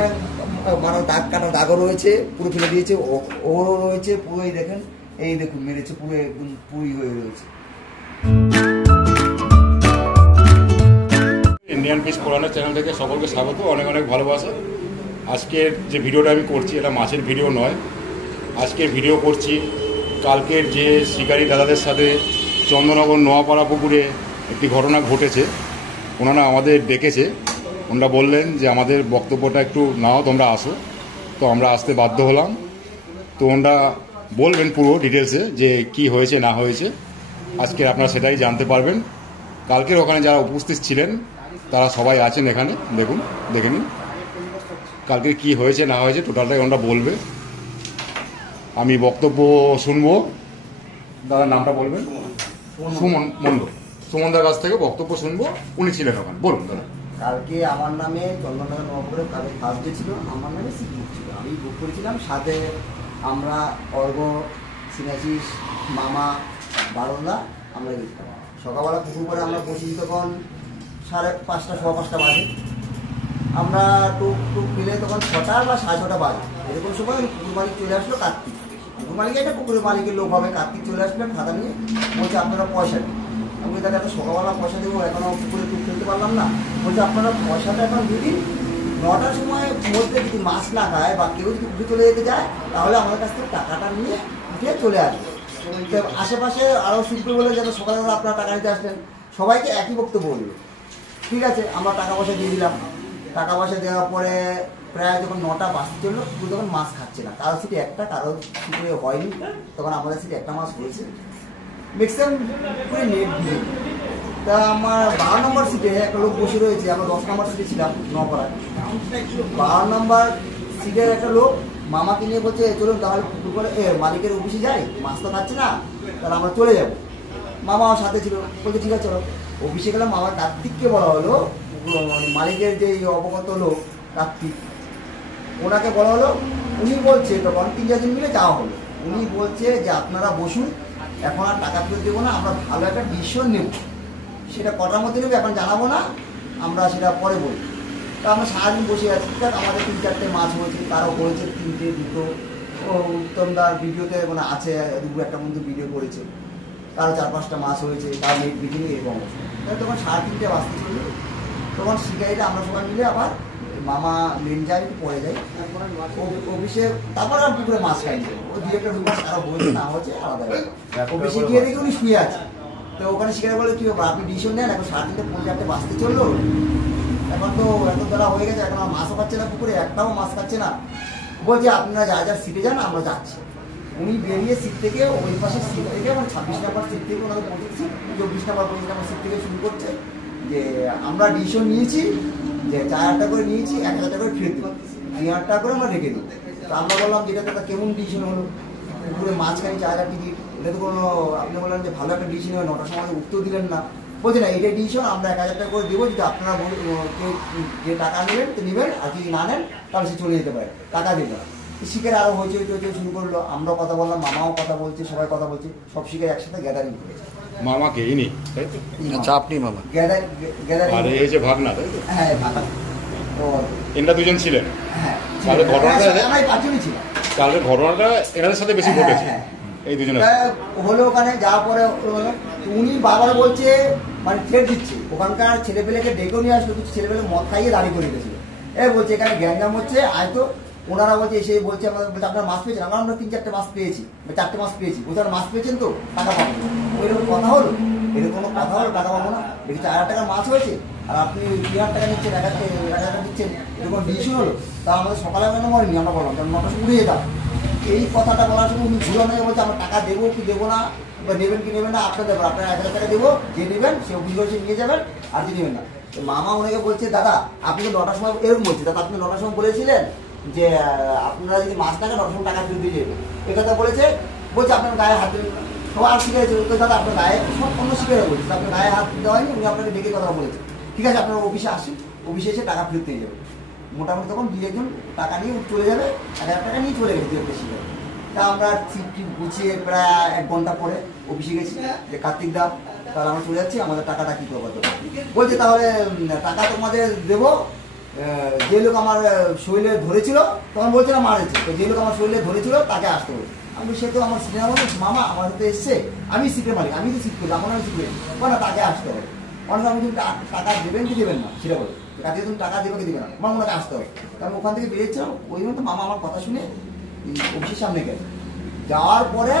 এখানে মানে দাগ কাটা দাগও রয়েছে, পুরো ফেলে দিয়েছে, ওরও রয়েছে পুরো। এই দেখেন, এই দেখুন মেরেছে পুরো, একদম পুরোই হয়ে রয়েছে। ইন্ডিয়ান ফিশ ফোরামের চ্যানেল থেকে সকলকে স্বাগত, অনেক অনেক ভালোবাসা। আজকের যে ভিডিওটা আমি করছি এটা মাছের ভিডিও নয়, আজকের ভিডিও করছি কালকের যে শিকারী দাদাদের সাথে চন্দ্রনগর নোয়াপাড়া পুকুরে একটি ঘটনা ঘটেছে। ওনারা আমাদের ডেকেছে, ওনারা বললেন যে আমাদের বক্তব্যটা একটু নাও, তোমরা আসো। তো আমরা আসতে বাধ্য হলাম। তো ওনারা বলবেন পুরো ডিটেলসে যে কি হয়েছে না হয়েছে, আজকে আপনারা সেটাই জানতে পারবেন। কালকের ওখানে যারা উপস্থিত ছিলেন তারা সবাই আছেন এখানে, দেখুন, দেখে নিন কালকে কি হয়েছে না হয়েছে টোটালটাই ওনারা বলবে। আমি বক্তব্য শুনবো। দাদার নামটা বলবেন? সুমন মন্ডল। সুমনদার কাছ থেকে বক্তব্য শুনবো, উনি ছিলেন ওখানে। বলুন দাদা। কালকে আমার নামে চন্দননগর নবপুরে কালকে ফার্স্ট ডে ছিল, আমার নামে সিট বুক ছিল, আমি বুক করেছিলাম। সাথে আমরা অর্ঘ, সিনাচিস, মামা, বারোদা আমরা গেছিলাম। সকালবেলা পুকুর করে আমরা পৌঁছেছি তখন 5:30, 5:15 বাজে। আমরা টুক মিলে তখন 6টা বা 6:30 বাজে, এরকম সময় পুকুর মালিক চলে আসলো, কার্তিক। পুকুর মালিক এটা পুকুরের মালিকের লোক হবে, কার্তিক চলে আসলেন খাতা নিয়ে, বলছে আপনারা পয়সা দিন। আমি তাকে এত সকালবেলা পয়সা দেবো, এখনও পুকুরে টুক ফেলতে পারলাম না। বলছে আপনারা পয়সাটা এখন দিন, 9টার সময় মধ্যে যদি মাছ না খায় বা কেউ যদি উঠে চলে যেতে যায় তাহলে আমাদের কাছ থেকে টাকাটা নিয়ে উঠে চলে আসবে। আশেপাশে আরও শিল্পী বলে যেন সকালবেলা আপনারা টাকা নিতে আসলেন, সবাইকে একই বক্তব্য বললো। ঠিক আছে, আমরা টাকা পয়সা দিয়ে দিলাম। টাকা পয়সা দেওয়ার পরে প্রায় যখন 9টা বাজতে চললো, পুরো তখন মাছ খাচ্ছে না। কারো সিটে একটা, কারো সিটে হয়নি। তখন আমাদের সিটে একটা মাছ হয়েছে, ম্যাক্সিমাম পুরো নেট দিয়ে। তা আমার 12 নম্বর সিটে একটা লোক বসে রয়েছে, আমরা 10 নম্বর সিটে ছিলাম নপাড়ায়। 12 নম্বর সিটের একটা লোক মামাকে নিয়ে বলছে চলুন তাহলে পুকুর করে মালিকের অফিসে যাই, মাছ তো খাচ্ছে না, তাহলে আমরা চলে যাবো। মামাও সাথে ছিল, বলছে ঠিক আছে চলো। অফিসে গেলাম, আমার কার্তিককে বলা হলো, মালিকের যে অবগত লোক কার্তিক, ওনাকে বলা হলো। উনি বলছে তখন 3-4 জন মিলে যাওয়া হলো। উনি বলছে যে আপনারা বসুন, এখন আর টাকা ফেরত দেবো না, আমরা ভালো একটা ডিসিশন নেব। সেটা কটার মধ্যে নেবে এখন জানাবো না, আমরা সেটা পরে বলি। তো আমরা সারাদিন বসে আছি। দেখ আমাদের 3-4টে মাছ হয়েছে, তারও হয়েছে 3টে, 2টো। ও উত্তমদার ভিডিওতে মানে আছে, 2-একটা মধ্যে ভিডিও করেছে, কারো 4-5টা মাছ হয়েছে, তার নেট বিকিনি এরকম অবস্থা। তখন 3:30 বাজতে চলবে। তখন শিকারিটা আমরা সবাই মিলে আবার মামা মেন যাই, পরে যাই অফিসে। তারপর আর পুকুরে মাছ খাইনি, ও 2-একটা মাছ কারো হয়েছে না হয়েছে আলাদা। অফিসে গিয়ে দেখি উনি শুয়ে আছে। তো ওখানে শিকারি বলে কি হবে, আপনি ডিসিশন নেন, এখন 3:30, 4:30 বাজতে চললো, এখন তো এত বেলা হয়ে গেছে, এখন আর মাছও খাচ্ছে না পুকুরে, একটাও মাছ খাচ্ছে না। বলছে আপনারা যা যা সিটে যান, আমরা যাচ্ছি। উনি বেরিয়ে সিট থেকে ওই পাশের সিট থেকে, মানে 26 নম্বর সিট থেকে ওনাদের 24 নম্বর 25 নম্বর সিট থেকে শুরু করছে যে আমরা ডিসিশন নিয়েছি যে 4,000 টাকা করে নিয়েছি, 1,000 টাকা করে ফেরত দেবো, 3,000 টাকা করে আমরা রেখে দেবো। তো আমরা বললাম যেটা তো কেমন ডিসিশন হলো, পুকুরে মাছ খাই 4,000 টিকিট, এটা তো কোনো, আপনি বললেন যে ভালো একটা ডিসিশন হবে, 9টার সময় উঠতেও দিলেন না। বলছে না, এটাই ডিসিশন, আমরা 1,000 টাকা করে দেবো, যদি আপনারা কেউ যে টাকা নেবেন তো নেবেন, আর যদি না নেন তাহলে সে চলে যেতে পারে, টাকা দেবে না। শিকারে আরও হয়েছে শুরু করলো, আমরাও কথা বললাম, মামাও কথা বলছে, সবাই কথা বলছে, সব শিকারে একসাথে গ্যাদারিং করেছে। মামাকে ইনি, তাই তো? আচ্ছা, আপনি মামা গ্যাদারিং, আর এই যে ভাগনা, তাই তো? হ্যাঁ ভাগনা। তো এনারা দুজন ছিলেন। হ্যাঁ, তাহলে ঘটনাটা, আমরা 5 জনই ছিলাম। তাহলে ঘটনাটা এনাদের সাথে বেশি ঘটেছে, এই দুজনের হলো। ওখানে যাওয়ার পরে উনি বাবার বলছে মানে থ্রেট দিচ্ছে, ওখানকার ছেলেপেলেকে ডেকেও নিয়ে আসলো, কিছু ছেলেপেলে মদ খাইয়ে দাঁড়িয়ে করে গেছিল। বলছে এখানে গ্যাঞ্জাম হচ্ছে, আয় তো। ওনারা বলছে এসে বলছে বলছে আপনার মাছ পেয়েছেন, আমরা 3-4টে মাছ পেয়েছি, 4টে মাছ পেয়েছি। বলছে মাছ পেয়েছেন তো টাকা পাবো, ওইরকম কথা হলো। এরকম কোনো কথা হলো টাকা পাবো না, দেখি 4,000 টাকার মাছ হয়েছে আর আপনি 3,000 টাকা নিচ্ছেন, 1,000 টাকা দিচ্ছেন, এরকম ডিসিশন হলো। তা আমাদের সকালে কেন বলেনি, আমরা বললাম কারণ 9টার সময় উড়ে যেতাম। এই কথাটা বলার সময় উনি ঘুরে অনেকে বলছে আমরা টাকা দেবো কি দেবো না, বা নেবেন কি নেবেন না, আপনার দেবো, আপনার 1,000 টাকা দেবো, যে নেবেন সে অফিস করে নিয়ে যাবেন, আর যে নেবেন না। তো মামা ওনাকে বলছে দাদা আপনি তো 9টার সময়, এরকম বলছে দাদা আপনি 9টার সময় বলেছিলেন যে আপনারা যদি মাছ টাকা 9টার সময় টাকা ফেরত দিয়ে যাবেন, এ কথা বলেছে। বলছে আপনার গায়ে হাত দেবেন, সবার শিখেছে তো দাদা আপনার গায়ে, সব অন্য শিখে বলছে আপনার গায়ে হাত দেওয়া হয়নি, উনি আপনাকে ডেকে কথা বলেছে। ঠিক আছে আপনার অফিসে আসেন, অফিসে এসে টাকা ফেরত দিয়ে যাবেন। মোটামুটি তখন 2-1 জন টাকা নিয়ে চলে যাবে, 1,000 টাকা নিয়ে চলে গেছে বেশি করে। তা আমরা সিটটি গুছিয়ে প্রায় 1 ঘন্টা পরে অফিসে গেছি, যে কার্তিক দা তাহলে আমরা চলে যাচ্ছি, আমাদের টাকাটা কী করবো। বলছে তাহলে টাকা তোমাদের দেবো, যে লোক আমার শরীরে ধরেছিল তখন বলছে না মারেছে, তো যে লোক আমার শরীরে ধরেছিল তাকে আসতে হবে। আমি সে তো আমার সিনেমা মানুষ, মামা আমার সাথে এসছে, আমি সিটের মালিক, আমি তো সিট করি, আমার আমি সিট করি না, তাকে আসতে হবে। অনেক আমি তুমি টাকা দেবেন কি দেবেন না সেটা বলে, কাছে তুমি টাকা দেবে কি দেবে না, আমার মনে আসতে হবে। কারণ ওখান থেকে বেরিয়েছিলাম, ওই মতো মামা আমার কথা শুনে অফিসের সামনে গেছে, যাওয়ার পরে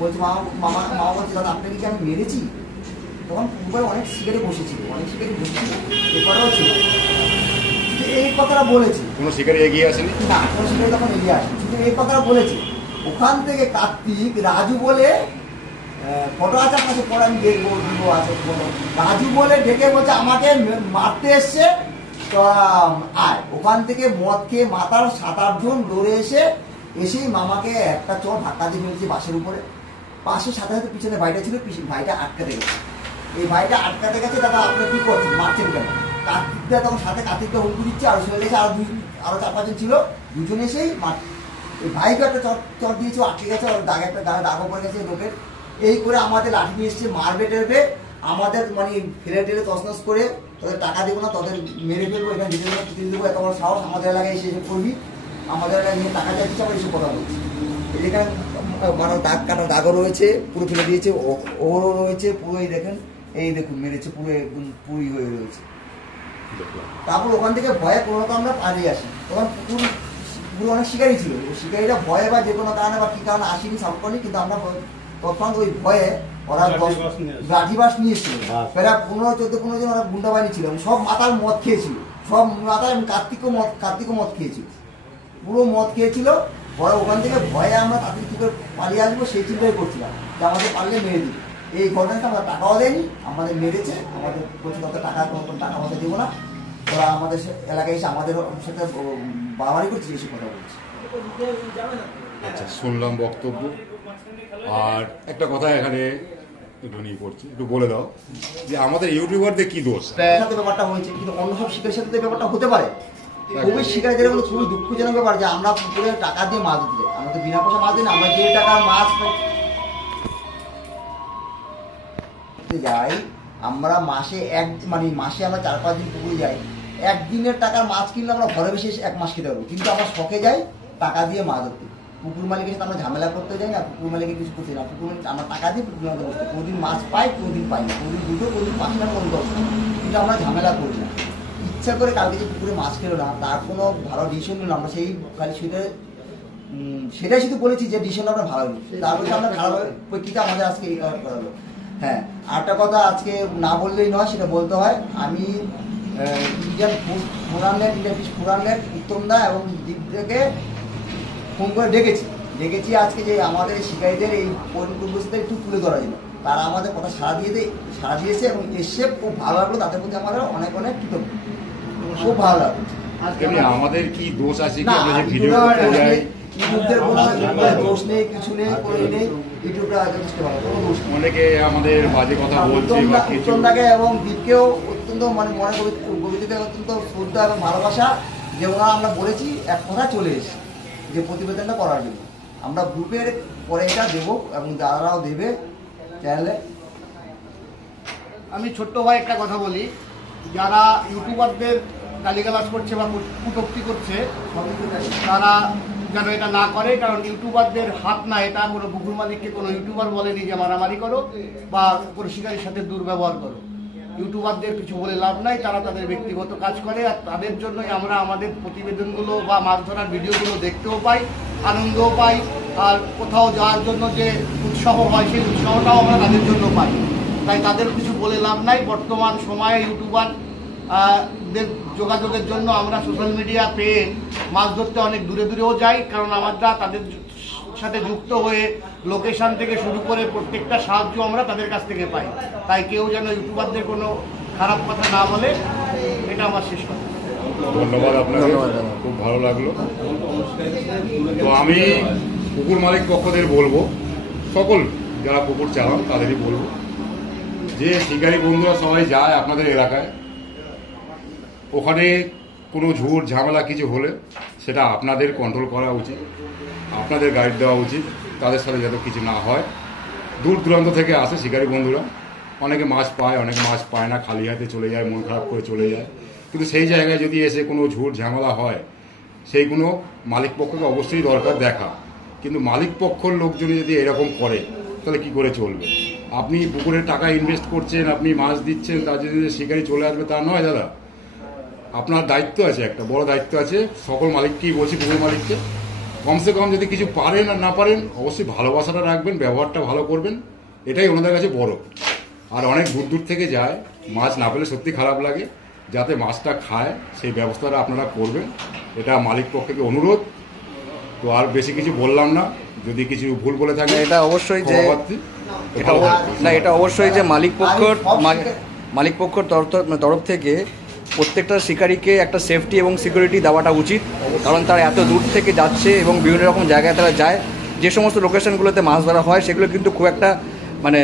বলছে মামা বলছে দাদা আপনাকে কি আমি মেরেছি? তখন পুকুরে অনেক শিকারি বসেছিল, এরপরেও ছিল, এই কথাটা বলেছি। কোনো শিকারি এগিয়ে আসেনি না, কোনো শিকারি তখন এগিয়ে আসেনি, শুধু এই কথাটা বলেছি। ওখান থেকে কার্তিক রাজু বলে ফটো আছে আপনার পরে আমি দেখবো দিব আছে, রাজু বলে ডেকে বলছে আমাকে মারতে এসছে, তো আয়। ওখান থেকে মদ খেয়ে মাতার 7-8 জন দৌড়ে এসেই মামাকে একটা চর ধাক্কা দিয়ে ফেলেছে বাসের উপরে। পাশের সাথে সাথে পিছনে ভাইটা ছিল, ভাইটা আটকাতে গেছে। এই ভাইটা আটকাতে গেছে, দাদা আপনি কি করছেন, মারছেন কেন? কার্তিকটা তখন সাথে কার্তিকটা হুমকি দিচ্ছে, আর সরে গেছে আরো 4-5 জন ছিল, দুজন এসেই মার। এই ভাইকে একটা চর দিয়েছে, আটকে গেছে, দাগ একটা দাগও পড়ে গেছে লোকের। এই করে আমাদের লাঠি নিয়ে এসছে, মারবে টেরবে আমাদের, মানে ফেলে টেলে তছনছ করে, তোদের টাকা দেবো না, তোদের মেরে ফেলবো, এখানে দিতে দেবো, তুলে দেবো, এত বড় সাহস আমাদের এলাকায় এসে করবি, আমাদের এলাকায় নিয়ে টাকা চাইছে, আবার এসে কথা বলছি। এখানে মানে দাগ কাটা দাগও রয়েছে, পুরো ফেলে দিয়েছে, ওরও রয়েছে পুরো, এই দেখেন, এই দেখুন মেরেছে পুরো, একদম পুরোই হয়ে রয়েছে। তারপর ওখান থেকে ভয়ে কোনো রকম আমরা পালিয়ে আসি। তখন পুরো অনেক শিকারি ছিল, ওই শিকারিরা ভয়ে বা যে কোনো কারণে বা কী কারণে আসেনি সব করেনি, কিন্তু আমরা তখন ওই ভয়ে ওরা লাঠিবাস নিয়ে এসেছিল, প্রায় 15-14-15 জন ওরা গুন্ডা বাহিনী ছিল, সব মাথার মদ খেয়েছিল, সব মাথায় কার্তিকও মদ খেয়েছিল, পুরো মদ খেয়েছিল। পরে ওখান থেকে ভয়ে আমরা তাদের কী করে পালিয়ে আসবো সেই চিন্তাই করছিলাম, যে আমাদের পারলে মেরে দিবে। এই ঘটনাটা আমরা টাকাও দেয়নি, আমাদের মেরেছে, আমাদের বলছে তত টাকা পয়সা দেবো না, ওরা আমাদের এলাকায় এসে আমাদের সাথে বাড়াবাড়ি করছে, এসে কথা বলছে। আচ্ছা, শুনলাম বক্তব্য। আর একটা কথা এখানে একটু নিয়ে করছি, একটু বলে দাও যে আমাদের ইউটিউবারদের কি দোষ? সাথে ব্যাপারটা হয়েছে, কিন্তু অন্য সব শিকারের সাথে ব্যাপারটা হতে পারে। খুবই শিকারীদের মধ্যে খুবই দুঃখজনক ব্যাপার যে আমরা পুকুরে টাকা দিয়ে মাছ দিতে যাই, আমরা তো বিনা পয়সা মাছ দিই না, আমরা যে টাকার মাছ যাই, আমরা মাসে মাসে আমরা 4-5 দিন পুকুরে যাই, একদিনের টাকার মাছ কিনলে আমরা ঘরে বসে 1 মাস খেতে পারবো, কিন্তু আমরা শখে যাই টাকা দিয়ে মাছ ধরতে। পুকুর মালিকের সাথে আমরা ঝামেলা করতে যাই না, পুকুর মালিকের কিছু করতে না, পুকুর মালিক আমরা টাকা দিয়ে পুকুর মালিক বসতে, কোনোদিন মাছ পাই, কোনোদিন পাই না, কোনোদিন 2টো, কোনোদিন 5টা, কোনোদিন 10টা, কিন্তু আমরা ঝামেলা করি না। ইচ্ছা করে কালকে যে পুকুরে মাছ খেলো না, তার কোনো ভালো ডিসিশন নিল, আমরা সেই খালি সেটাই শুধু বলেছি যে ডিসিশনটা আমরা ভালো নিই, তারপরে আমরা ভালোভাবে প্রেক্ষিতে আমাদের আজকে এই কাজ করালো। হ্যাঁ, আরেকটা কথা আজকে না বললেই নয়, সেটা বলতে হয়। আমি ইন্ডিয়ান ফিশ ফুরানল্যান্ড উত্তমদা এবং দ্বীপ থেকে ফোন করে ডেকেছি আজকে যে আমাদের শিকারীদের এই পরিস্থিতি একটু তুলে ধরা জন্য। তারা আমাদের কথা সাড়া দিয়েছে এবং এসে খুব ভালো লাগলো, তাদের প্রতি আমাদের অনেক কৃতজ্ঞ, খুব ভালো লাগলো। আমাদের কি দোষ আছে? ইউটিউবদের কোনো দোষ নেই, কিছু নেই, করে নেই, ইউটিউবটা যথেষ্ট ভালো, কোনো দোষ নেই। অনেকে আমাদের বাজে কথা বলছে, উত্তমদাকে এবং দ্বীপকেও অত্যন্ত মনে গভীরতা অত্যন্ত শ্রদ্ধা এবং ভালোবাসা, যে ওনারা আমরা বলেছি এক কথা চলে এসেছি যে প্রতিবেদনটা করার জন্য। আমরা গ্রুপের পরে এটা দেবো এবং যারাও দেবে চ্যানেলে। আমি ছোট্ট ভাই একটা কথা বলি, যারা ইউটিউবারদের গালিগালাজ করছে বা কটূক্তি করছে, তারা যেন এটা না করে, কারণ ইউটিউবারদের হাত না এটা। কোনো পুকুর মালিককে কোনো ইউটিউবার বলেনি যে মারামারি করো বা কোনো শিকারীর সাথে দুর্ব্যবহার করো। ইউটিউবারদের কিছু বলে লাভ নাই, তারা তাদের ব্যক্তিগত কাজ করে, আর তাদের জন্যই আমরা আমাদের প্রতিবেদনগুলো বা মাছ ধরার ভিডিওগুলো দেখতেও পাই, আনন্দও পাই, আর কোথাও যাওয়ার জন্য যে উৎসাহ হয় সেই উৎসাহটাও আমরা তাদের জন্য পাই। তাই তাদের কিছু বলে লাভ নাই। বর্তমান সময়ে ইউটিউবার যোগাযোগের জন্য আমরা সোশ্যাল মিডিয়া পেয়ে মাছ ধরতে অনেক দূরেও যাই, কারণ আমরা তাদের সাথে যুক্ত হয়ে লোকেশন থেকে শুরু করে প্রত্যেকটা সাহায্য আমরা তাদের কাছ থেকে পাই। তাই কেউ যেন ইউটিউবারদের কোনো খারাপ কথা না বলে, এটা আমার শেষ কথা। ধন্যবাদ আপনাকে, খুব ভালো লাগলো। তো আমি পুকুর মালিক পক্ষদের বলবো, সকল যারা পুকুর চালান তাদেরই বলবো যে শিকারী বন্ধুরা সবাই যায় আপনাদের এলাকায়, ওখানে কোনো ঝুট ঝামেলা কিছু হলে সেটা আপনাদের কন্ট্রোল করা উচিত, আপনাদের গাইড দেওয়া উচিত, তাদের সাথে যাতে কিছু না হয়। দূর দূরান্ত থেকে আসে শিকারী বন্ধুরা, অনেকে মাছ পায়, অনেকে মাছ পায় না, খালি হাতে চলে যায়, মন খারাপ করে চলে যায়। কিন্তু সেই জায়গায় যদি এসে কোনো ঝুট ঝামেলা হয় সেইগুলো মালিক পক্ষকে অবশ্যই দরকার দেখা। কিন্তু মালিক পক্ষর লোকজন যদি এরকম করে তাহলে কি করে চলবে? আপনি পুকুরের টাকা ইনভেস্ট করছেন, আপনি মাছ দিচ্ছেন, তার যদি শিকারি চলে আসবে তা নয় দাদা। আপনার দায়িত্ব আছে, একটা বড় দায়িত্ব আছে। সকল মালিককেই বলছি, পুকুর মালিককে কমসে কম যদি কিছু পারেন আর না পারেন অবশ্যই ভালোবাসাটা রাখবেন, ব্যবহারটা ভালো করবেন, এটাই ওনাদের কাছে বড়। আর অনেক দূর দূর থেকে যায়, মাছ না পেলে সত্যি খারাপ লাগে, যাতে মাছটা খায় সেই ব্যবস্থাটা আপনারা করবেন, এটা মালিক পক্ষকে অনুরোধ। তো আর বেশি কিছু বললাম না, যদি কিছু ভুল বলে থাকে এটা অবশ্যই যে এটা অবশ্যই যে মালিক পক্ষর তরফ থেকে প্রত্যেকটা শিকারীকে একটা সেফটি এবং সিকিউরিটি দেওয়াটা উচিত। কারণ তারা এত দূর থেকে যাচ্ছে এবং বিভিন্ন রকম জায়গায় তারা যায়, যে সমস্ত লোকেশনগুলোতে মাছ ধরা হয় সেগুলো কিন্তু খুব একটা মানে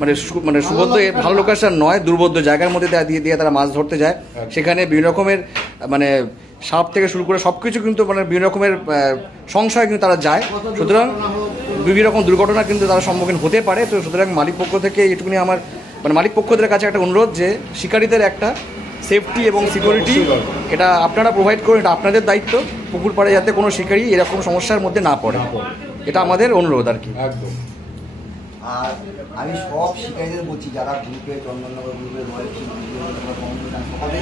মানে মানে সুবদ্ধ ভালো লোকেশন নয়, দুর্বোধ্য জায়গার মধ্যে দিয়ে তারা মাছ ধরতে যায়। সেখানে বিভিন্ন রকমের মানে সাপ থেকে শুরু করে সব কিছু কিন্তু মানে বিভিন্ন রকমের সংশয় কিন্তু তারা যায়। সুতরাং বিভিন্ন রকম দুর্ঘটনা কিন্তু তারা সম্মুখীন হতে পারে। তো সুতরাং মালিক পক্ষ থেকে এটুকুনি আমার মানে মালিক পক্ষদের কাছে একটা অনুরোধ যে শিকারীদের একটা সেফটি এবং সিকিউরিটি এটা আপনারা প্রোভাইড করুন, এটা আপনাদের দায়িত্ব। পুকুর পাড়ে যাতে কোনো শিকারী এরকম সমস্যার মধ্যে না পড়ে, এটা আমাদের অনুরোধ আর কি। একদম। আর আমি সব শিকারীদের বলছি, যারা গ্রুপে চন্দননগর গ্রুপে করছিলাম, সকাল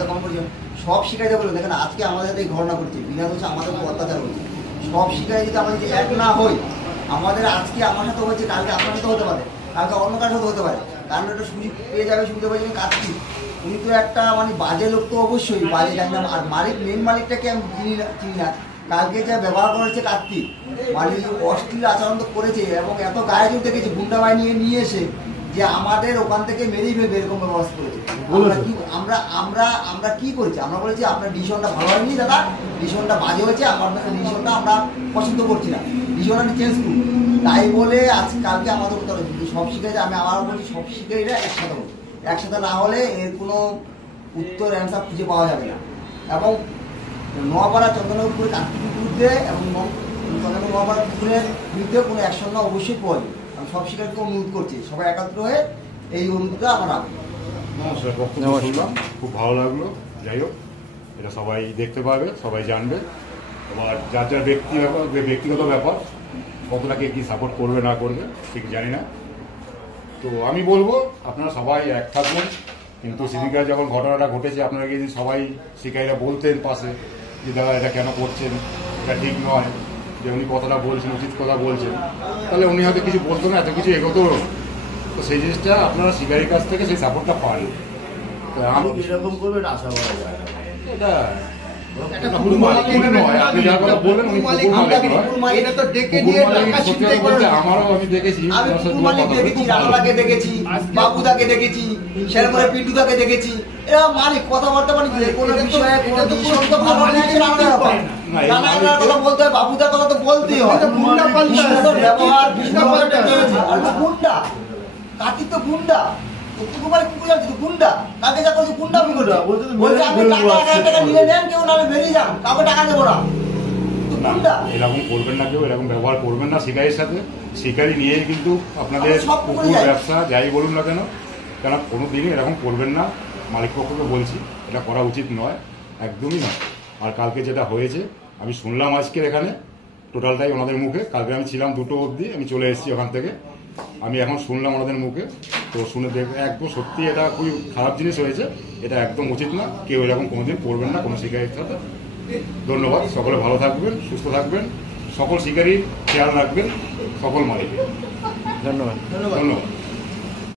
থেকে কম করছিলাম, সব শিকারীদের বলবেন দেখেন আজকে আমাদের এই ঘটনা করছে, বিনা দোষে আমাদের উপর অত্যাচার হচ্ছে। সব শিকারী যদি আমরা যদি এক না হই, আমাদের আজকে আমার সাথে হচ্ছে, কালকে আপনার সাথে হতে পারে, কালকে অন্য কার সাথে হতে পারে। কারণ একটা সুযোগ পেয়ে যাবে, সুবিধা পেয়ে যাবে কাটছি। উনি তো একটা মানে বাজে লোক, তো অবশ্যই বাজে জানি না। আর মালিক, মেন মালিকটাকে আমি চিনি না। কালকে যা ব্যবহার করেছে কার্তিক, মালিক অশ্লীল আচরণ তো করেছে এবং এত গায়ে জোর দেখেছে গুন্ডা বাহিনী নিয়ে এসে যে আমাদের ওখান থেকে মেরেই ফেলবে এরকম ব্যবস্থা করেছে। আমরা কি করেছি? আমরা বলেছি আপনার ডিসিশনটা ভালো হয়নি দাদা, ডিসিশনটা বাজে হয়েছে, আমার ডিসিশনটা আমরা পছন্দ করছি না, ডিসিশনটা চেঞ্জ করুন। তাই বলে আজ কালকে আমাদের কথা বলছি সব শিকারী, আমি আবার বলছি সব শিকারীরা একসাথে বলছি, একসাথে না হলে এর কোনো উত্তর অ্যান্সার খুঁজে পাওয়া যাবে না। এবং নোয়াপাড়া চন্দননগর পুকুরের কার্তিকের বিরুদ্ধে এবং চন্দননগর নোয়াপাড়া পুকুরের বিরুদ্ধে কোনো অ্যাকশন না অবশ্যই প্রয়োজন। আমি সব শিকারীকে অনুরোধ করছি, সবাই একাত্র হয়ে এই অনুরোধটা আমরা রাখবো। নমস্কার, বক্তব্য শুনলাম, খুব ভালো লাগলো। যাই হোক, এটা সবাই দেখতে পাবে, সবাই জানবে। এবার যার যার ব্যক্তিগত ব্যাপার, কতটাকে কি সাপোর্ট করবে না করবে ঠিক জানি না। তো আমি বলবো আপনারা সবাই এক থাকবেন। কিন্তু সেদিনকার যখন ঘটনাটা ঘটেছে, আপনারা যদি সবাই শিকারীরা বলতেন পাশে যে দাদা এটা কেন করছেন, এটা ঠিক নয়, যে উনি কথাটা বলছেন, উচিত কথা বলছেন, তাহলে উনি হয়তো কিছু বলতো না, এত কিছু এগোতো। তো সেই জিনিসটা আপনারা শিকারীর কাছ থেকে সেই সাপোর্টটা পান। আমি এরকম করবে এটা আশা করা যায় না। এটা আপনি যা কথা বললেন উনি পুকুর মালিক এটা তো ডেকে নিয়ে টাকা ছিনতাই করে না। আমারও আমি দেখেছি, আমি পুকুর মালিক দেখেছি, রানাদাকে দেখেছি, বাবুদাকে দেখেছি, শেরপুরে পিন্টুদাকে দেখেছি। এরা মালিক কথাবার্তা মানে কোনো বিষয়ে কোনো ডিসিশন তো ভালো নিচ্ছে না। রানাদার কথা বলতে হয়, বাবুদার কথা তো বলতেই হয়। ব্যবহার গুন্ডা, কার্তিক তো গুন্ডা, পুকুর মালিক পুকুর যাচ্ছে তো গুন্ডা, কাকে যা করছে গুন্ডা আমি করছি। বলছে আপনি টাকা 1000 টাকা নিয়ে নেন, কেউ নামে বেরিয়ে যান, কাউকে টাকা দেবো না। এরকম করবেন না, কেউ এরকম ব্যবহার করবেন না শিকারীর সাথে। শিকারী নিয়ে কিন্তু আপনাদের পুকুর ব্যবসা যাই বলুন না কেন, কোনো দিনই এরকম করবেন না। মালিক পক্ষকে বলছি, এটা করা উচিত নয়, একদমই নয়। আর কালকে যেটা হয়েছে আমি শুনলাম আজকে এখানে টোটালটাই ওনাদের মুখে। কালকে আমি ছিলাম 2টো অবধি, আমি চলে এসেছি ওখান থেকে। আমি এখন শুনলাম ওনাদের মুখে, তো শুনে দেখবে একদম সত্যি এটা খুবই খারাপ জিনিস হয়েছে। এটা একদম উচিত না, কেউ এরকম কোনোদিন করবেন না কোনো শিকারীর সাথে। ধন্যবাদ, সকলে ভালো থাকবেন, সুস্থ থাকবেন, সকল শিকারীর খেয়াল রাখবেন, সকল মালিকের। ধন্যবাদ। ধন্যবাদ।